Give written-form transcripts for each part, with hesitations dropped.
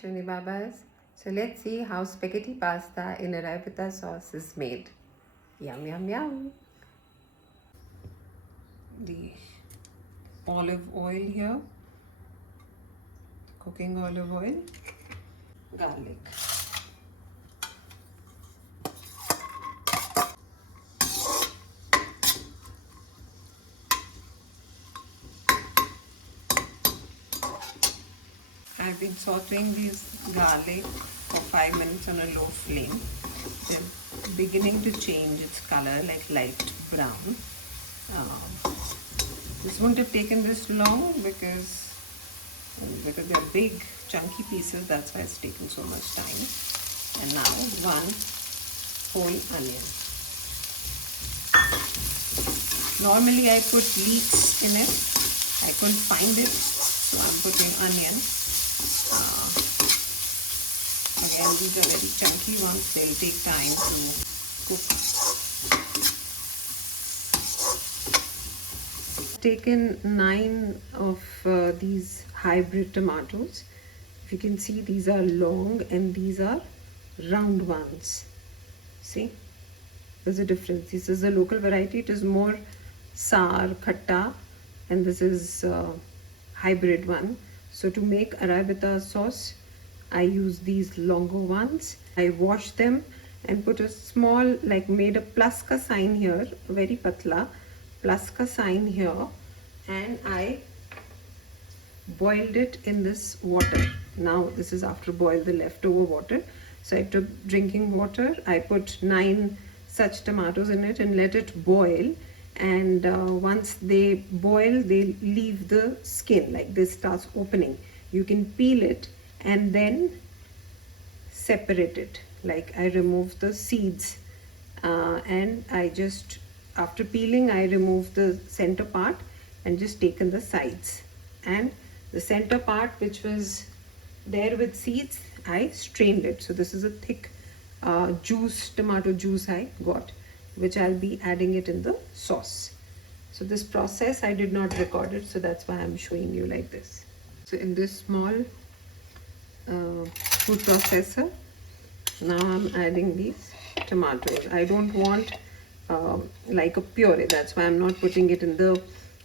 Shuni Babas. So let's see how spaghetti pasta in Arrabiatta sauce is made. Yum, yum, yum. The olive oil here, cooking olive oil, garlic. I've been sauteing these garlic for 5 minutes on a low flame. They're beginning to change its color, like light brown. This wouldn't have taken this long because they're big chunky pieces, that's why it's taken so much time. And now one whole onion. Normally I put leeks in it. I couldn't find it, so I'm putting onion. Again, these are very chunky ones, they'll take time to cook. Taken 9 of these hybrid tomatoes. If you can see, these are long and these are round ones. See, there's a difference. This is a local variety, it is more sour, khatta, and this is hybrid one. So to make Arrabiatta sauce, I use these longer ones. I wash them and put a small, like made a plus ka sign here, very patla plus ka sign here, and I boiled it in this water. Now this is after boil the leftover water. So I took drinking water, I put 9 such tomatoes in it and let it boil. And once they boil, they leave the skin, like this starts opening. You can peel it and then separate it. Like I remove the seeds and I just, after peeling, I remove the center part and just taken the sides. And the center part, which was there with seeds, I strained it. So this is a thick tomato juice I got, which I'll be adding it in the sauce. So this process I did not record it, so that's why I'm showing you like this. So in this small food processor, now I'm adding these tomatoes. I don't want like a puree, that's why I'm not putting it in the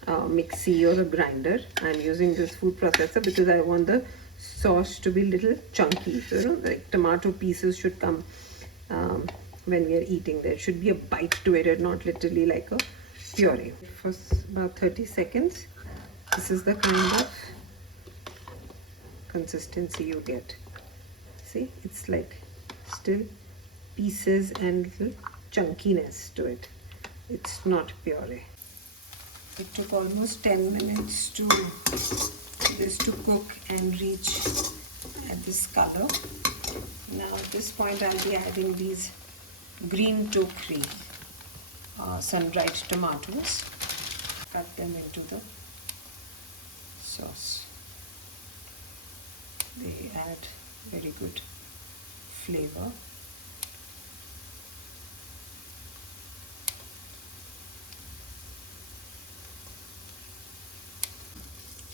mixie or a grinder. I'm using this food processor because I want the sauce to be little chunky. So you know, like tomato pieces should come when we are eating. There should be a bite to it and not literally like a puree. For about 30 seconds, this is the kind of consistency you get. See, it's like still pieces and little chunkiness to it. It's not puree. It took almost 10 minutes to this to cook and reach at this color. Now at this point I'll be adding these green tokri sun-dried tomatoes. Cut them into the sauce. They add very good flavor.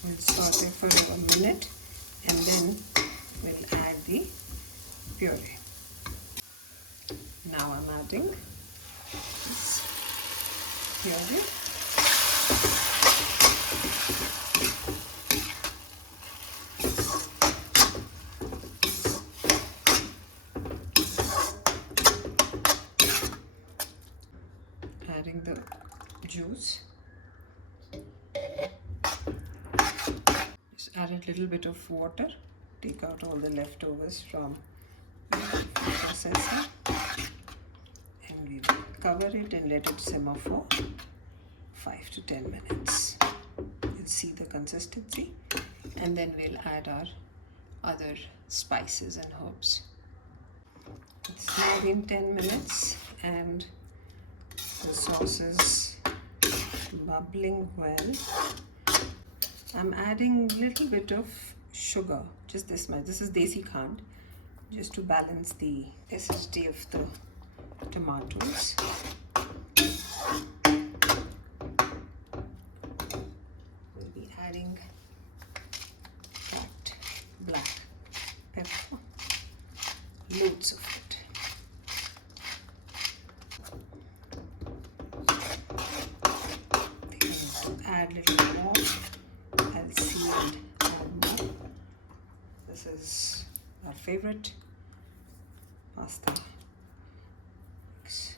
We'll saute for a minute and then we'll add the puree. Now I'm adding this puree. Adding the juice. Just add a little bit of water. Take out all the leftovers from the processor. And we will cover it and let it simmer for 5 to 10 minutes. You'll see the consistency, and then we'll add our other spices and herbs. It's now been 10 minutes and the sauce is bubbling well. I'm adding a little bit of sugar, just this much. This is desi khand, just to balance the acidity of the tomatoes. We'll be adding cracked black pepper. loads of it. Add a little more. I'll see and add more. This is our favorite pasta mix.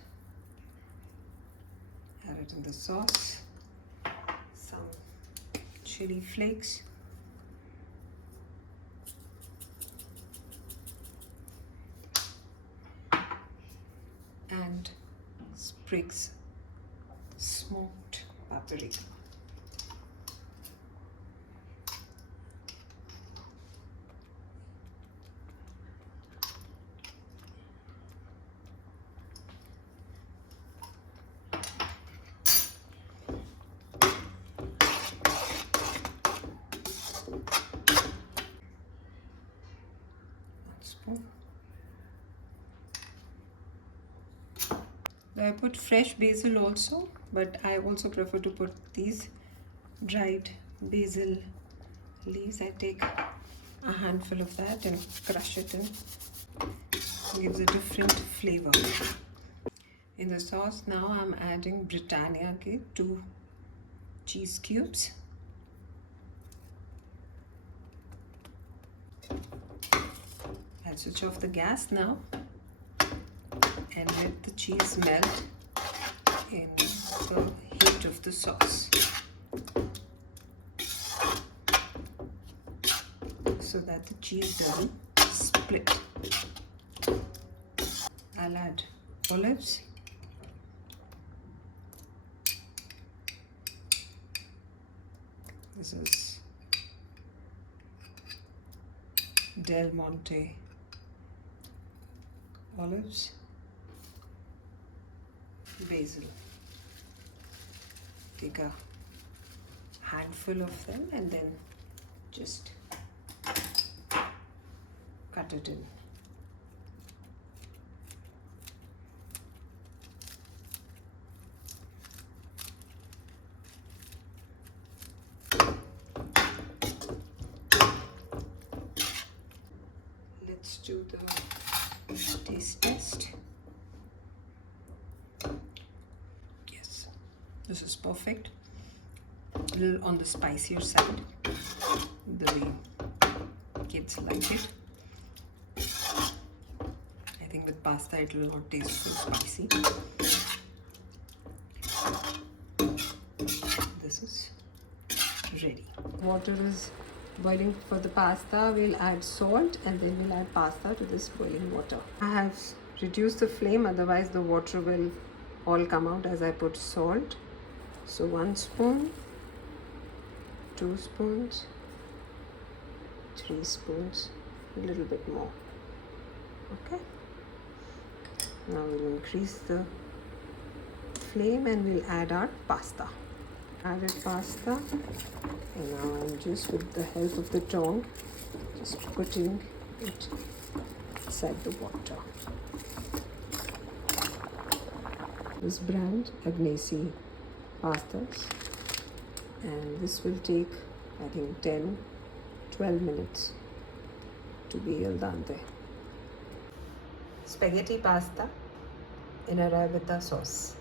Add it in the sauce. Some chili flakes. And sprigs smoked paprika. Spoon. I put fresh basil also, but I also prefer to put these dried basil leaves. I take a handful of that and crush it in. It gives a different flavor. In the sauce now I'm adding Britannia ke 2 cheese cubes. I'll switch off the gas now and let the cheese melt in the heat of the sauce, so that the cheese doesn't split. I'll add olives, this is Del Monte olives, basil. Take a handful of them and then just cut it in. Let's do the taste test. Yes, this is perfect. A little on the spicier side, the way kids like it. I think with pasta it will not taste so spicy. This is ready. Water is boiling for the pasta. We'll add salt and then we'll add pasta to this boiling water. I have reduced the flame, otherwise the water will all come out as I put salt. So 1 spoon, 2 spoons, 3 spoons, a little bit more. Okay. Now we'll increase the flame and we'll add our pasta. Added pasta, and now I'm just, with the help of the tongue, just putting it inside the water. This brand Agnesi pastas, and this will take I think 10-12 minutes to be al dente. Spaghetti pasta in Arrabiatta sauce.